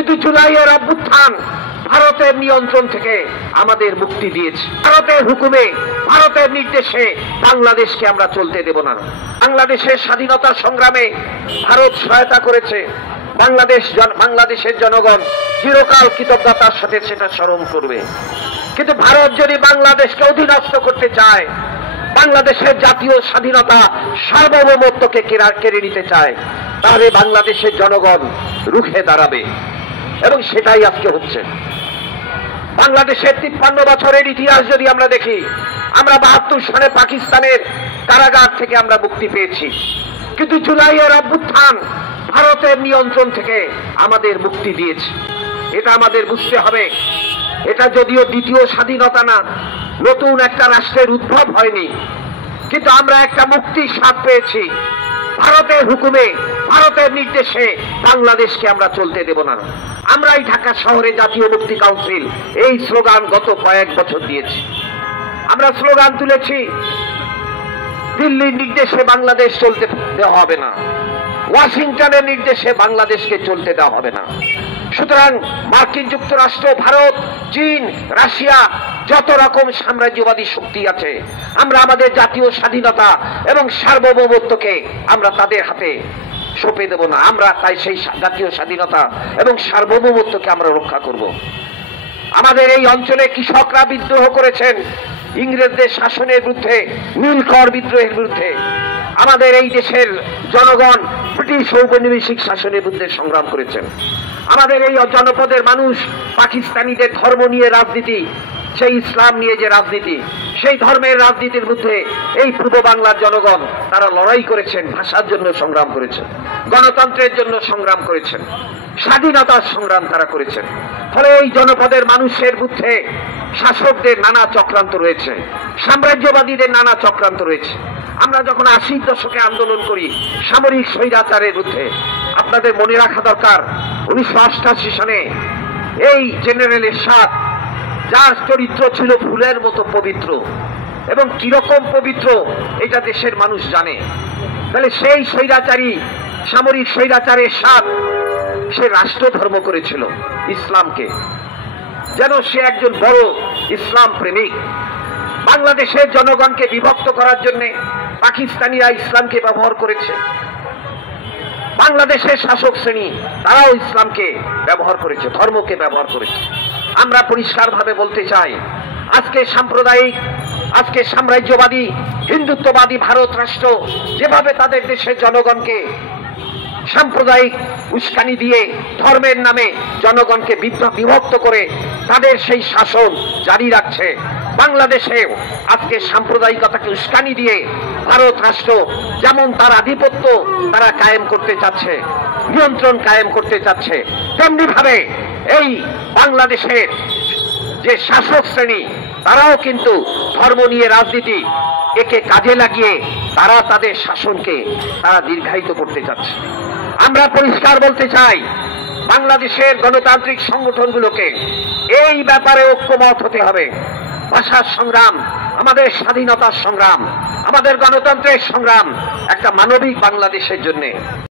কিন্তু জুলাইয়ের অভ্যুত্থান ভারতের নিয়ন্ত্রণ থেকে আমাদের মুক্তি দিয়েছে। ভারতের হুকুমে, ভারতের নির্দেশে বাংলাদেশকে আমরা চলতে দেব না। বাংলাদেশের স্বাধীনতা সংগ্রামে ভারত সহায়তা করেছে। বাংলাদেশের জনগণ চিরকাল কৃতজ্ঞতার সাথে সেটা স্মরণ করবে। কিন্তু ভারত যদি বাংলাদেশকে অধীনস্থ করতে চায়, বাংলাদেশের জাতীয় স্বাধীনতা সার্বভৌমত্বকে কেড়ে নিতে চায়, তাহলে বাংলাদেশের জনগণ রুখে দাঁড়াবে, এবং সেটাই আজকে হচ্ছে। বাংলাদেশের 53 বছরের ইতিহাস যদি আমরা দেখি, আমরা 72 সালে পাকিস্তানের কারাগার থেকে আমরা মুক্তি পেয়েছি। কিন্তু জুলাইয়ের অভ্যুত্থান ভারতের নিয়ন্ত্রণ থেকে আমাদের মুক্তি দিয়েছে। এটা আমাদের বুঝতে হবে। এটা যদিও দ্বিতীয় স্বাধীনতা না, নতুন একটা রাষ্ট্রের উদ্ভব হয়নি, কিন্তু আমরা একটা মুক্তির স্বাদ পেয়েছি। ভারতের হুকুমে, ভারতের নির্দেশে বাংলাদেশকে আমরা চলতে দেব না। আমরাই ঢাকা শহরে জাতীয় মুক্তি কাউন্সিল এই স্লোগান গত কয়েক বছর দিয়েছি। আমরা স্লোগান তুলেছি, দিল্লির নির্দেশে বাংলাদেশ চলতে দেওয়া হবে না, ওয়াশিংটনের নির্দেশে বাংলাদেশকে চলতে দেওয়া হবে না। সুতরাং মার্কিন যুক্তরাষ্ট্র, ভারত, চীন, রাশিয়া, যত রকম সাম্রাজ্যবাদী শক্তি আছে, আমরা আমাদের জাতীয় স্বাধীনতা এবং সার্বভৌমত্বকে আমরা তাদের হাতে সঁপে দেব না। আমরা তাই সেই জাতীয় স্বাধীনতা এবং সার্বভৌমত্বকে আমরা রক্ষা করব। আমাদের এই অঞ্চলে কৃষকরা বিদ্রোহ করেছেন ইংরেজদের শাসনের বিরুদ্ধে, নীলকর বিদ্রোহের বিরুদ্ধে। আমাদের এই দেশের জনগণ ব্রিটিশ ঔপনিবেশিক শাসনের বিরুদ্ধে সংগ্রাম করেছেন। আমাদের এই জনপদের মানুষ পাকিস্তানিদের ধর্ম নিয়ে রাজনীতি, সেই ইসলাম নিয়ে যে রাজনীতি, সেই ধর্মের রাজনীতির বিরুদ্ধে এই পূর্ব বাংলার জনগণ তারা লড়াই করেছেন, ভাষার জন্য সংগ্রাম করেছেন, গণতন্ত্রের জন্য সংগ্রাম করেছেন, স্বাধীনতার সংগ্রাম তারা করেছেন। ফলে এই জনপদের মানুষের বিরুদ্ধে শাসকদের নানা চক্রান্ত রয়েছে, সাম্রাজ্যবাদীদের নানা চক্রান্ত রয়েছে। আমরা যখন 80 দশকে আন্দোলন করি সামরিক স্বৈরাচারের বিরুদ্ধে, আপনাদের মনে রাখা দরকার 1988 সালে এই জেনারেল এরশাদ, যার চরিত্র ছিল ফুলের মতো পবিত্র, এবং কিরকম পবিত্র এটা দেশের মানুষ জানে। তাহলে সেই স্বৈরাচারী, সামরিক স্বৈরাচারের এরশাদ, সে রাষ্ট্র ধর্ম করেছিল ইসলামকে, যেন সে একজন বড় ইসলাম প্রেমিক। বাংলাদেশের জনগণকে বিভক্ত করার জন্য পাকিস্তানিরা ইসলামকে ব্যবহার করেছে। বাংলাদেশের শাসক শ্রেণী তারাও ইসলামকে ব্যবহার করেছে, ধর্মকে ব্যবহার করেছে। আমরা পরিষ্কারভাবে বলতে চাই, আজকে সাম্প্রদায়িক, আজকে সাম্রাজ্যবাদী, হিন্দুত্ববাদী ভারত রাষ্ট্র যেভাবে তাদের দেশের জনগণকে সাম্প্রদায়িক উস্কানি দিয়ে ধর্মের নামে জনগণকে বিভক্ত করে তাদের সেই শাসন জারি রাখছে, বাংলাদেশেও আজকে সাম্প্রদায়িকতাকে উস্কানি দিয়ে ভারত রাষ্ট্র যেমন তার আধিপত্য তারা কায়েম করতে চাচ্ছে, নিয়ন্ত্রণ কায়েম করতে চাচ্ছে, তেমনি ভাবে এই বাংলাদেশের যে শাসক শ্রেণী তারাও কিন্তু ধর্ম নিয়ে রাজনীতি একে কাজে লাগিয়ে তারা তাদের শাসনকে তারা দীর্ঘায়িত করতে চাচ্ছে। আমরা পরিষ্কার বলতে চাই, বাংলাদেশের গণতান্ত্রিক সংগঠনগুলোকে এই ব্যাপারে ঐক্যমত হতে হবে। ভাষার সংগ্রাম, আমাদের স্বাধীনতার সংগ্রাম, আমাদের গণতন্ত্রের সংগ্রাম একটা মানবিক বাংলাদেশের জন্য।